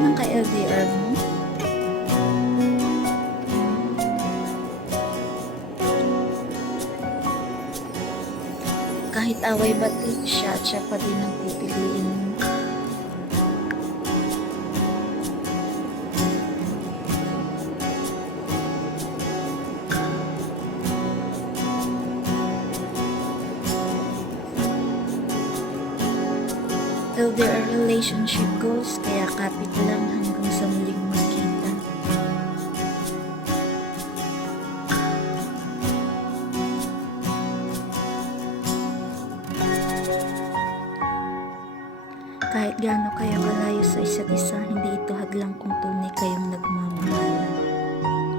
ng ka-LDR mo? Kahit away batik siya at siya pa din ang pipiliin mo. LDR relationship goals, kaya kapit lang hanggang sa muling magkita. Kahit gaano kayo kalayo sa isa't isa, hindi ito hadlang kung tunay kayong nagmamahal.